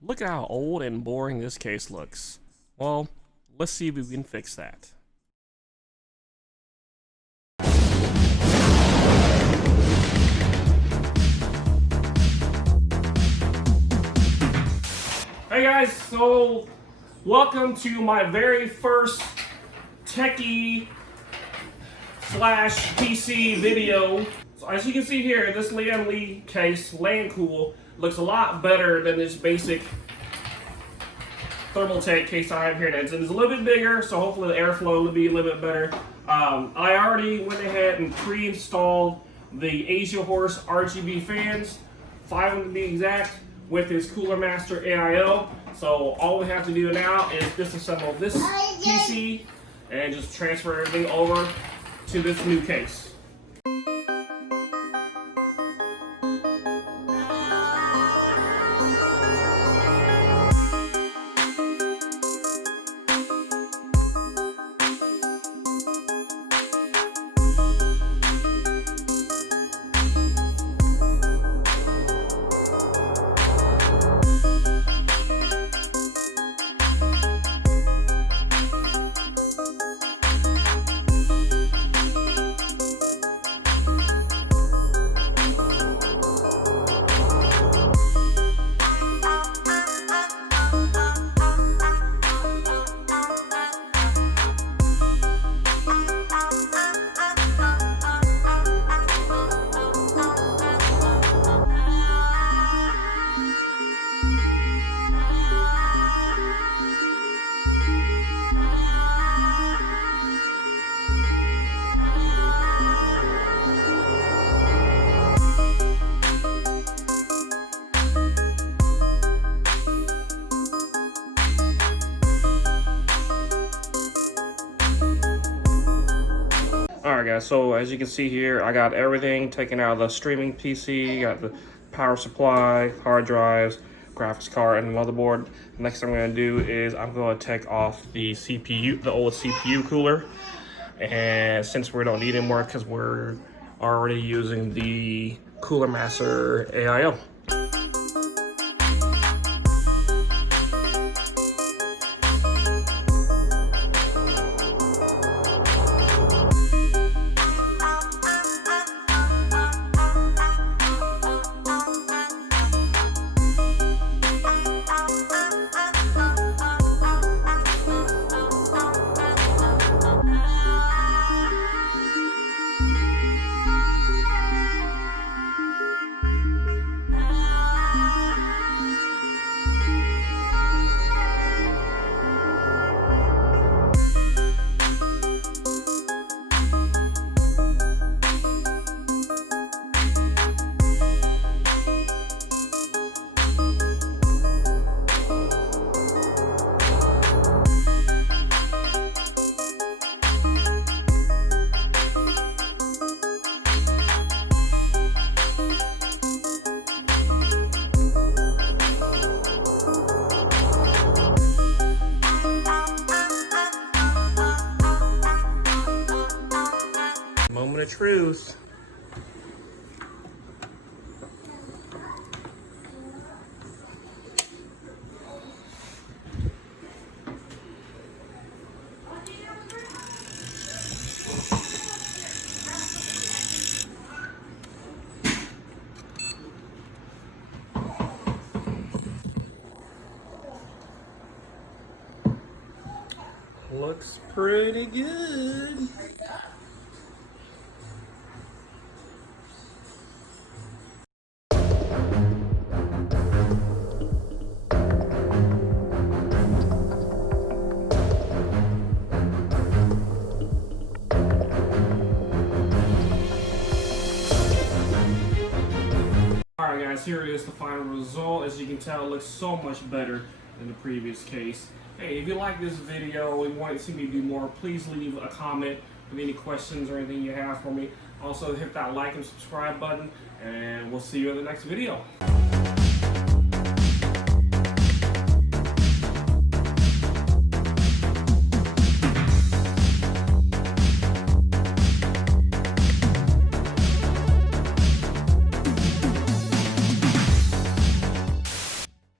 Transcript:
Look at how old and boring this case looks. Well, let's see if we can fix that. Hey guys, so welcome to my very first techie slash PC video. So as you can see here, this Lian Li case, Lancool, looks a lot better than this basic Thermaltake case I have here. It's a little bit bigger, so hopefully the airflow will be a little bit better. I already went ahead and pre-installed the Asia Horse RGB fans, 5 of them to be exact, with this Cooler Master AIO. So all we have to do now is disassemble this PC and just transfer everything over to this new case. Alright guys, so as you can see here, I got everything taken out of the streaming PC, got the power supply, hard drives, graphics card, and the motherboard. The next thing I'm going to do is I'm going to take off the CPU, the old CPU cooler. And since we don't need it anymore because we're already using the Cooler Master AIO. Moment of truth. Looks pretty good. Alright guys, here is the final result. As you can tell, it looks so much better than the previous case. Hey, if you like this video and want to see me do more, please leave a comment with any questions or anything you have for me. Also, hit that like and subscribe button, and we'll see you in the next video.